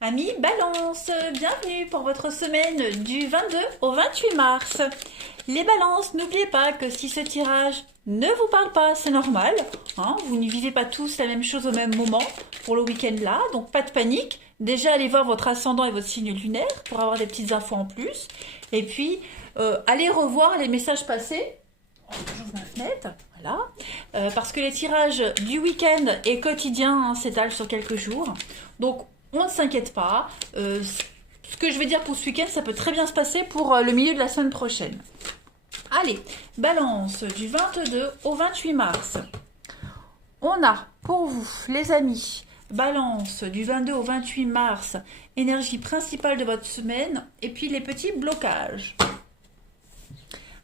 Amis Balance, bienvenue pour votre semaine du 22 au 28 mars. Les balances, n'oubliez pas que si ce tirage ne vous parle pas, c'est normal. Hein, vous ne vivez pas tous la même chose au même moment pour le week-end là, donc pas de panique. Déjà, allez voir votre ascendant et votre signe lunaire pour avoir des petites infos en plus. Et puis, allez revoir les messages passés. J'ouvre ma fenêtre, voilà. Parce que les tirages du week-end et quotidien s'étalent sur quelques jours. Donc, on ne s'inquiète pas. Ce que je vais dire pour ce week-end, ça peut très bien se passer pour le milieu de la semaine prochaine. Allez, balance du 22 au 28 mars. On a pour vous, les amis, balance du 22 au 28 mars, énergie principale de votre semaine, et puis les petits blocages.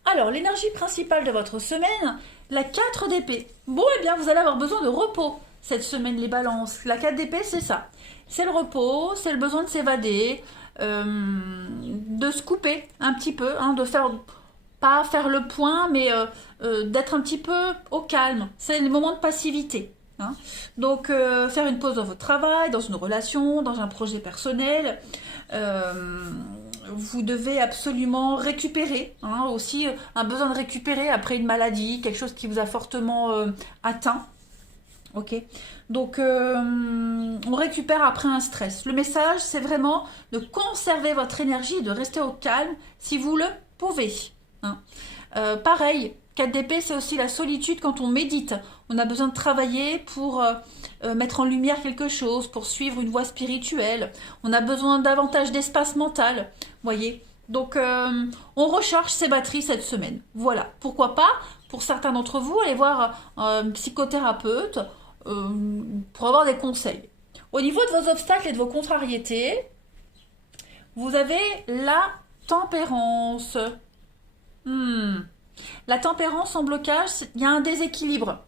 Alors, l'énergie principale de votre semaine, la 4 d'épée. Bon, eh bien, vous allez avoir besoin de repos cette semaine, les balances. La 4 d'épée, c'est ça. C'est le repos, c'est le besoin de s'évader, de se couper un petit peu, hein, de faire, pas faire le point, mais d'être un petit peu au calme. C'est les moments de passivité. Hein. Donc, faire une pause dans votre travail, dans une relation, dans un projet personnel. Vous devez absolument récupérer, hein, aussi un besoin de récupérer après une maladie, quelque chose qui vous a fortement atteint. Ok, donc on récupère après un stress. Le message, c'est vraiment de conserver votre énergie, de rester au calme si vous le pouvez. Hein. Pareil, 4 d'épée, c'est aussi la solitude quand on médite. On a besoin de travailler pour mettre en lumière quelque chose, pour suivre une voie spirituelle. On a besoin davantage d'espace mental, voyez. Donc, on recharge ses batteries cette semaine. Voilà. Pourquoi pas, pour certains d'entre vous, aller voir un psychothérapeute pour avoir des conseils. Au niveau de vos obstacles et de vos contrariétés, vous avez la tempérance. La tempérance en blocage, il y a un déséquilibre.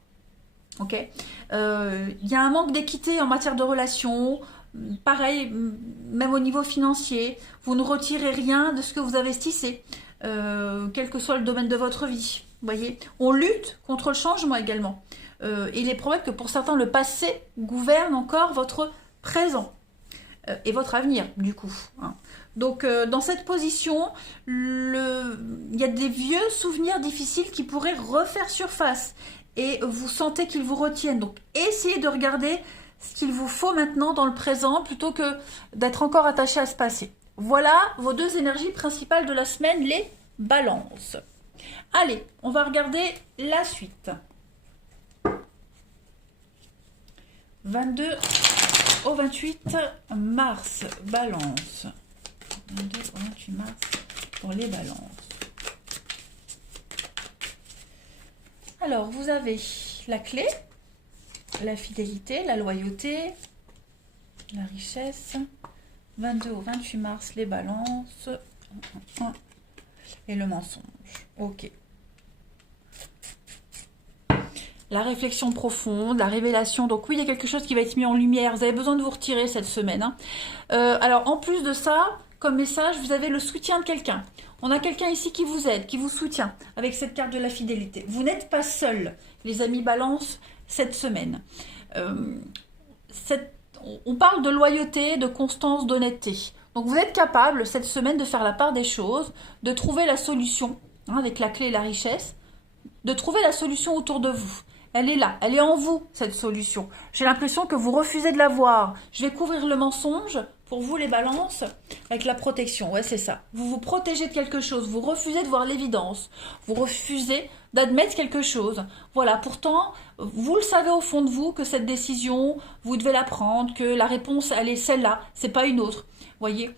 Ok, y a un manque d'équité en matière de relations. Pareil, même au niveau financier, vous ne retirez rien de ce que vous investissez, quel que soit le domaine de votre vie. Vous voyez, on lutte contre le changement également. Il est probable que pour certains, le passé gouverne encore votre présent et votre avenir, du coup. Hein. Donc, dans cette position, il y a des vieux souvenirs difficiles qui pourraient refaire surface et vous sentez qu'ils vous retiennent. Donc, essayez de regarder ce qu'il vous faut maintenant dans le présent plutôt que d'être encore attaché à ce passé. Voilà vos deux énergies principales de la semaine, les balances. Allez, on va regarder la suite. 22 au 28 mars, balance. 22 au 28 mars pour les balances. Alors, vous avez la clé, la fidélité, la loyauté, la richesse. 22 au 28 mars, les balances. Et le mensonge. Ok. La réflexion profonde, la révélation. Donc oui, il y a quelque chose qui va être mis en lumière. Vous avez besoin de vous retirer cette semaine. Hein. Alors, en plus de ça, comme message, vous avez le soutien de quelqu'un. On a quelqu'un ici qui vous aide, qui vous soutient avec cette carte de la fidélité. Vous n'êtes pas seul, les amis balance, cette semaine. On parle de loyauté, de constance, d'honnêteté. Donc vous êtes capable cette semaine de faire la part des choses, de trouver la solution, hein, avec la clé et la richesse, de trouver la solution autour de vous. Elle est là, elle est en vous, cette solution. J'ai l'impression que vous refusez de la voir. Je vais couvrir le mensonge pour vous, les balances, avec la protection. Ouais, c'est ça. Vous vous protégez de quelque chose, vous refusez de voir l'évidence, vous refusez d'admettre quelque chose. Voilà, pourtant, vous le savez au fond de vous que cette décision, vous devez la prendre, que la réponse, elle est celle-là, c'est pas une autre. Voyez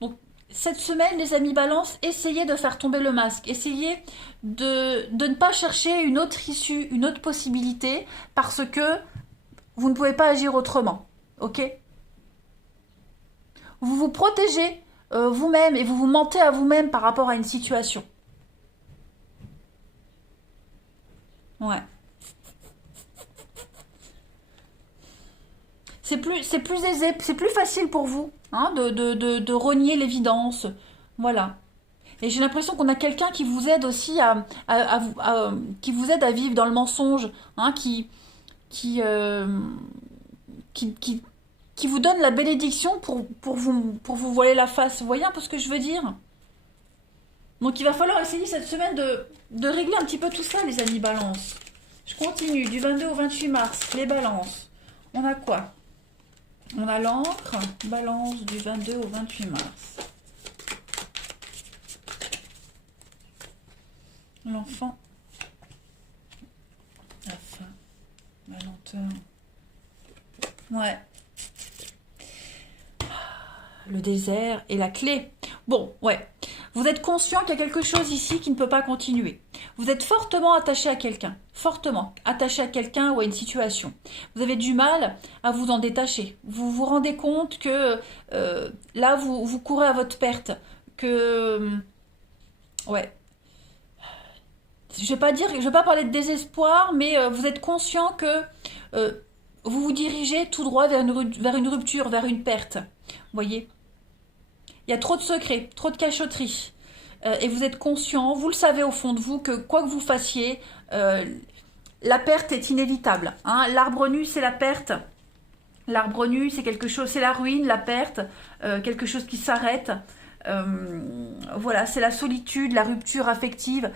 donc, cette semaine, les amis balance, essayez de faire tomber le masque. Essayez de ne pas chercher une autre issue, une autre possibilité, parce que vous ne pouvez pas agir autrement. Ok ? Vous vous protégez vous-même et vous vous mentez à vous-même par rapport à une situation. Ouais. C'est plus aisé, c'est plus facile pour vous hein, de renier l'évidence. Voilà. Et j'ai l'impression qu'on a quelqu'un qui vous aide aussi qui vous aide à vivre dans le mensonge, hein, qui, qui, qui vous donne la bénédiction pour vous voiler la face. Vous voyez un peu ce que je veux dire? Donc il va falloir essayer cette semaine de régler un petit peu tout ça, les amis Balance. Je continue, du 22 au 28 mars, les Balances. On a quoi? On a l'encre, Balance, du 22 au 28 mars. L'enfant, la faim, la lenteur. Ouais. Le désert et la clé. Bon, ouais. Vous êtes conscient qu'il y a quelque chose ici qui ne peut pas continuer. Vous êtes fortement attaché à quelqu'un. Fortement attaché à quelqu'un ou à une situation. Vous avez du mal à vous en détacher. Vous vous rendez compte que là, vous courez à votre perte. Que... ouais. Je vais pas parler de désespoir, mais vous êtes conscient que vous vous dirigez tout droit vers une rupture, vers une perte. Vous voyez? Il y a trop de secrets, trop de cachotteries. Et vous êtes conscient, vous le savez au fond de vous, que quoi que vous fassiez, la perte est inévitable. Hein. L'arbre nu, c'est la perte. L'arbre nu, c'est quelque chose, c'est la ruine, la perte, quelque chose qui s'arrête. Voilà, c'est la solitude, la rupture affective.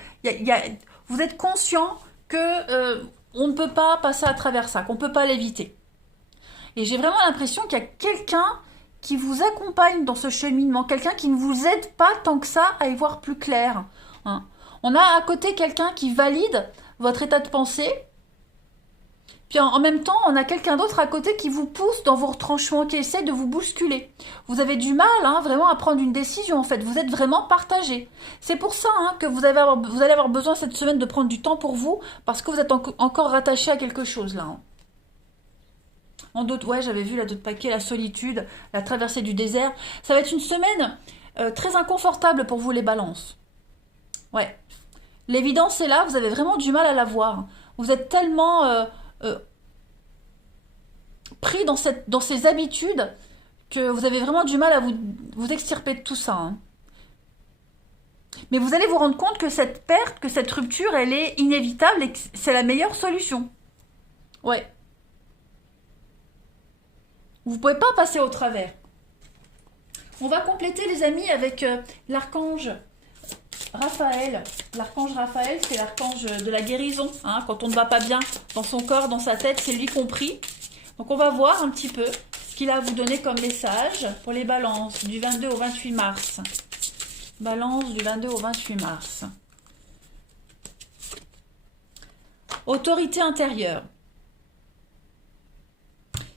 Vous êtes conscient que on ne peut pas passer à travers ça, qu'on ne peut pas l'éviter. Et j'ai vraiment l'impression qu'il y a quelqu'un qui vous accompagne dans ce cheminement, quelqu'un qui ne vous aide pas tant que ça à y voir plus clair. Hein. On a à côté quelqu'un qui valide votre état de pensée, puis en même temps, on a quelqu'un d'autre à côté qui vous pousse dans vos retranchements, qui essaie de vous bousculer. Vous avez du mal vraiment à prendre une décision en fait, vous êtes vraiment partagé. C'est pour ça que vous allez avoir besoin cette semaine de prendre du temps pour vous, parce que vous êtes encore rattaché à quelque chose là. Hein. En d'autres, ouais, j'avais vu là d'autres paquets, la solitude, la traversée du désert. Ça va être une semaine très inconfortable pour vous les Balances. Ouais. L'évidence est là, vous avez vraiment du mal à la voir. Vous êtes tellement pris dans ces habitudes que vous avez vraiment du mal à vous extirper de tout ça. Hein. Mais vous allez vous rendre compte que cette perte, que cette rupture, elle est inévitable et que c'est la meilleure solution. Ouais. Vous ne pouvez pas passer au travers. On va compléter les amis avec l'archange Raphaël. L'archange Raphaël, c'est l'archange de la guérison. Hein, quand on ne va pas bien dans son corps, dans sa tête, c'est lui compris. Donc on va voir un petit peu ce qu'il a à vous donner comme message pour les Balances du 22 au 28 mars. Balance du 22 au 28 mars. Autorité intérieure.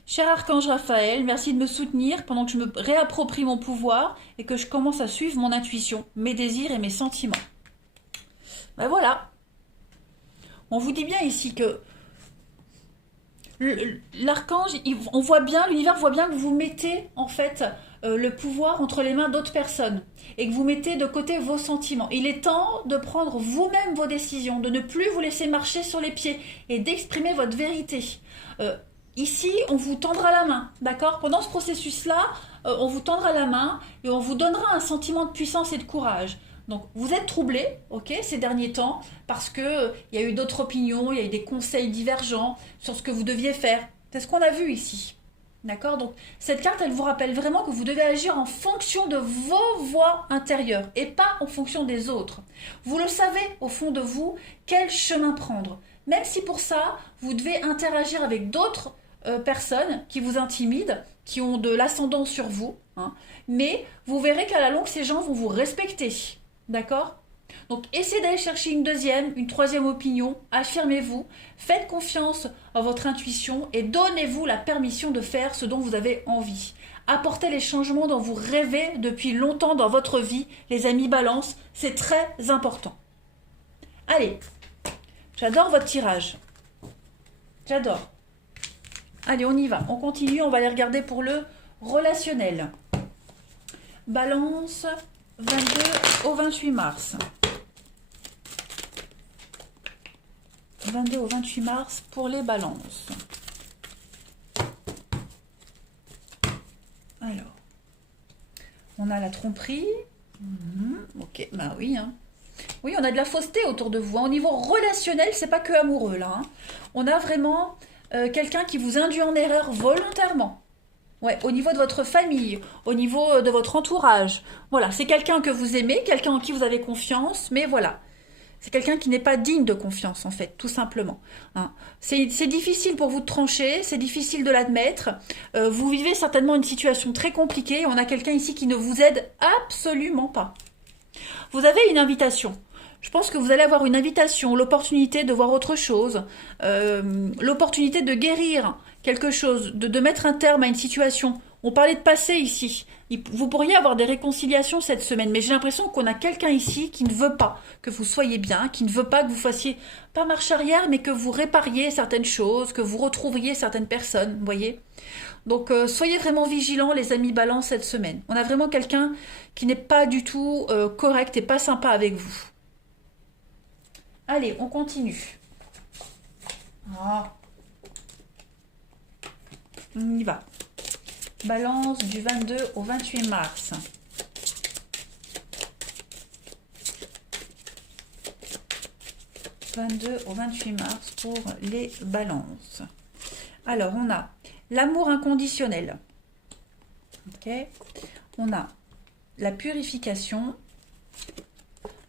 Cher Archange Raphaël, merci de me soutenir pendant que je me réapproprie mon pouvoir et que je commence à suivre mon intuition, mes désirs et mes sentiments. Ben voilà. On vous dit bien ici que l'archange, on voit bien, l'univers voit bien que vous mettez en fait le pouvoir entre les mains d'autres personnes et que vous mettez de côté vos sentiments. Il est temps de prendre vous-même vos décisions, de ne plus vous laisser marcher sur les pieds et d'exprimer votre vérité. Ici, on vous tendra la main, d'accord? Pendant ce processus-là, on vous tendra la main et on vous donnera un sentiment de puissance et de courage. Donc, vous êtes troublés, ok, ces derniers temps, parce que il y a eu d'autres opinions, il y a eu des conseils divergents sur ce que vous deviez faire. C'est ce qu'on a vu ici, d'accord? Donc, cette carte, elle vous rappelle vraiment que vous devez agir en fonction de vos voies intérieures et pas en fonction des autres. Vous le savez, au fond de vous, quel chemin prendre. Même si pour ça, vous devez interagir avec d'autres personnes qui vous intimident, qui ont de l'ascendant sur vous, hein, mais vous verrez qu'à la longue, ces gens vont vous respecter, d'accord? Donc, essayez d'aller chercher une deuxième, une troisième opinion, affirmez-vous, faites confiance à votre intuition et donnez-vous la permission de faire ce dont vous avez envie. Apportez les changements dont vous rêvez depuis longtemps dans votre vie, les amis Balance, c'est très important. Allez, j'adore votre tirage, j'adore. Allez, on y va. On continue. On va aller regarder pour le relationnel. Balance, 22 au 28 mars. 22 au 28 mars pour les balances. Alors, on a la tromperie. Ok, bah oui. Hein. Oui, on a de la fausseté autour de vous. Hein. Au niveau relationnel, c'est pas que amoureux là. Hein. On a vraiment quelqu'un qui vous induit en erreur volontairement. Ouais, au niveau de votre famille, au niveau de votre entourage. Voilà, c'est quelqu'un que vous aimez, quelqu'un en qui vous avez confiance, mais voilà. C'est quelqu'un qui n'est pas digne de confiance, en fait, tout simplement. Hein. C'est difficile pour vous de trancher, c'est difficile de l'admettre. Vous vivez certainement une situation très compliquée. On a quelqu'un ici qui ne vous aide absolument pas. Vous avez une invitation. Je pense que vous allez avoir une invitation, l'opportunité de voir autre chose, l'opportunité de guérir quelque chose, de mettre un terme à une situation. On parlait de passé ici. Vous pourriez avoir des réconciliations cette semaine, mais j'ai l'impression qu'on a quelqu'un ici qui ne veut pas que vous soyez bien, qui ne veut pas que vous fassiez, pas marche arrière, mais que vous répariez certaines choses, que vous retrouviez certaines personnes, vous voyez. Donc soyez vraiment vigilants les amis Balance cette semaine. On a vraiment quelqu'un qui n'est pas du tout correct et pas sympa avec vous. Allez, on continue. Ah. On y va. Balance du 22 au 28 mars. « 22 au 28 mars pour les balances. » Alors, on a l'amour inconditionnel. Ok. On a la purification,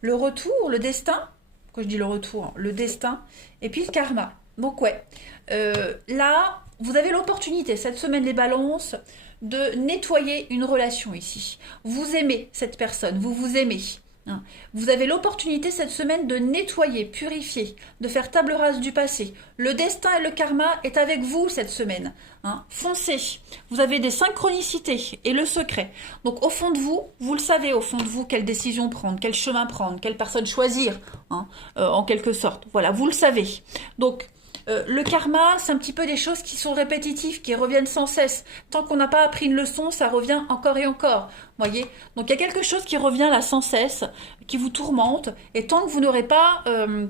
le retour, le destin. Quand je dis le retour, le destin, et puis le karma. Donc ouais, là, vous avez l'opportunité, cette semaine les balances, de nettoyer une relation ici. Vous aimez cette personne, vous vous aimez. Hein. Vous avez l'opportunité cette semaine de nettoyer, purifier, de faire table rase du passé. Le destin et le karma est avec vous cette semaine. Hein. Foncez. Vous avez des synchronicités et le secret. Donc au fond de vous, vous le savez au fond de vous quelle décision prendre, quel chemin prendre, quelle personne choisir, hein, en quelque sorte. Voilà, vous le savez. Donc le karma, c'est un petit peu des choses qui sont répétitives, qui reviennent sans cesse. Tant qu'on n'a pas appris une leçon, ça revient encore et encore. Voyez. Donc il y a quelque chose qui revient là sans cesse, qui vous tourmente. Et tant que vous n'aurez pas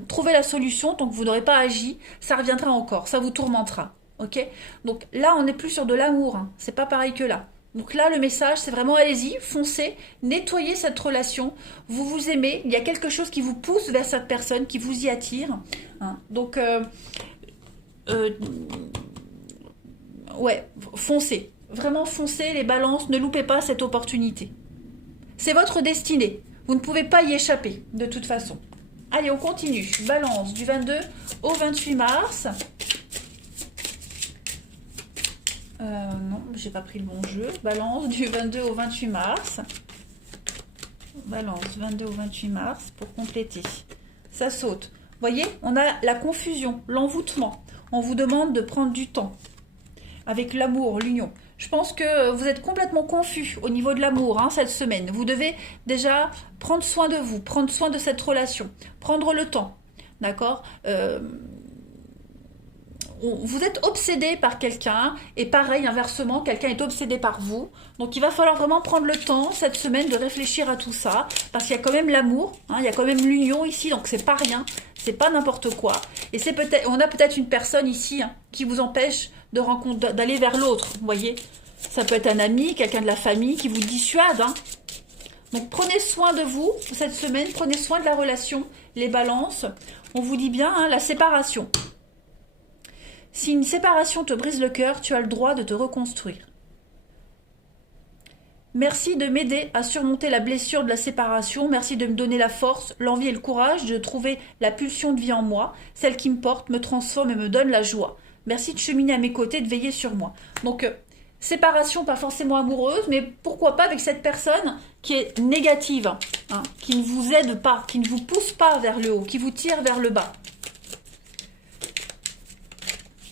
trouvé la solution, tant que vous n'aurez pas agi, ça reviendra encore, ça vous tourmentera. Ok. Donc là, on n'est plus sur de l'amour. Hein. C'est pas pareil que là. Donc là, le message, c'est vraiment allez-y, foncez, nettoyez cette relation. Vous vous aimez. Il y a quelque chose qui vous pousse vers cette personne, qui vous y attire. Hein. Donc ouais, foncez. Vraiment foncez les balances, ne loupez pas cette opportunité. C'est votre destinée. Vous ne pouvez pas y échapper, de toute façon. Allez, on continue. Balance du 22 au 28 mars. Non, j'ai pas pris le bon jeu. Balance du 22 au 28 mars. Balance 22 au 28 mars pour compléter. Ça saute. Vous voyez, on a la confusion, l'envoûtement. On vous demande de prendre du temps avec l'amour, l'union. Je pense que vous êtes complètement confus au niveau de l'amour hein, cette semaine. Vous devez déjà prendre soin de vous, prendre soin de cette relation, prendre le temps, d'accord vous êtes obsédé par quelqu'un et pareil, inversement, quelqu'un est obsédé par vous. Donc il va falloir vraiment prendre le temps cette semaine de réfléchir à tout ça parce qu'il y a quand même l'amour, hein, il y a quand même l'union ici, donc c'est pas rien, c'est pas n'importe quoi. Et c'est peut-être, on a peut-être une personne ici hein, qui vous empêche de d'aller vers l'autre, vous voyez. Ça peut être un ami, quelqu'un de la famille qui vous dissuade. Hein. Donc prenez soin de vous cette semaine, prenez soin de la relation, les balances. On vous dit bien, hein, la séparation. Si une séparation te brise le cœur, tu as le droit de te reconstruire. Merci de m'aider à surmonter la blessure de la séparation. Merci de me donner la force, l'envie et le courage de trouver la pulsion de vie en moi, celle qui me porte, me transforme et me donne la joie. Merci de cheminer à mes côtés, de veiller sur moi. Donc, séparation pas forcément amoureuse, mais pourquoi pas avec cette personne qui est négative, hein, qui ne vous aide pas, qui ne vous pousse pas vers le haut, qui vous tire vers le bas.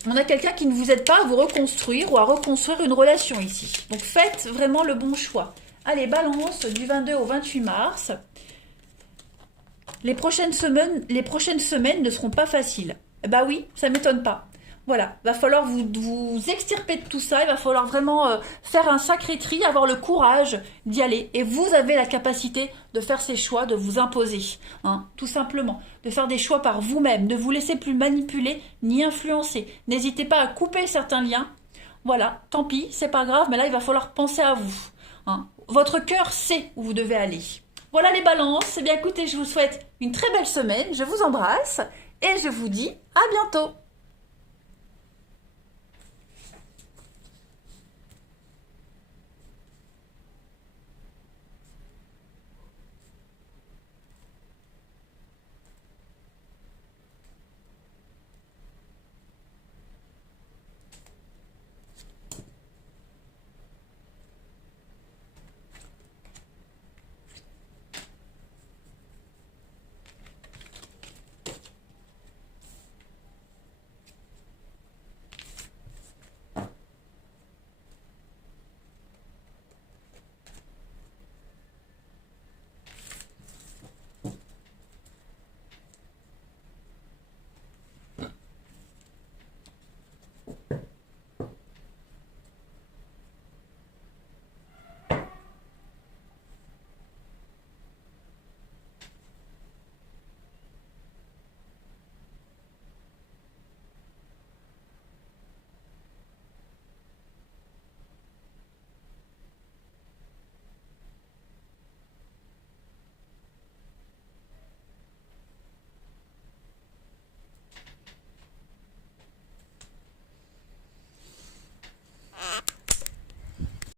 On a quelqu'un qui ne vous aide pas à vous reconstruire ou à reconstruire une relation ici. Donc faites vraiment le bon choix. Allez, balance du 22 au 28 mars. Les prochaines semaines ne seront pas faciles. Bah oui, ça ne m'étonne pas. Voilà, il va falloir vous extirper de tout ça, il va falloir vraiment faire un sacré tri, avoir le courage d'y aller. Et vous avez la capacité de faire ces choix, de vous imposer, hein, tout simplement. De faire des choix par vous-même, ne vous laissez plus manipuler ni influencer. N'hésitez pas à couper certains liens. Voilà, tant pis, c'est pas grave, mais là il va falloir penser à vous. Hein. Votre cœur sait où vous devez aller. Voilà les balances. Eh bien écoutez, je vous souhaite une très belle semaine, je vous embrasse et je vous dis à bientôt.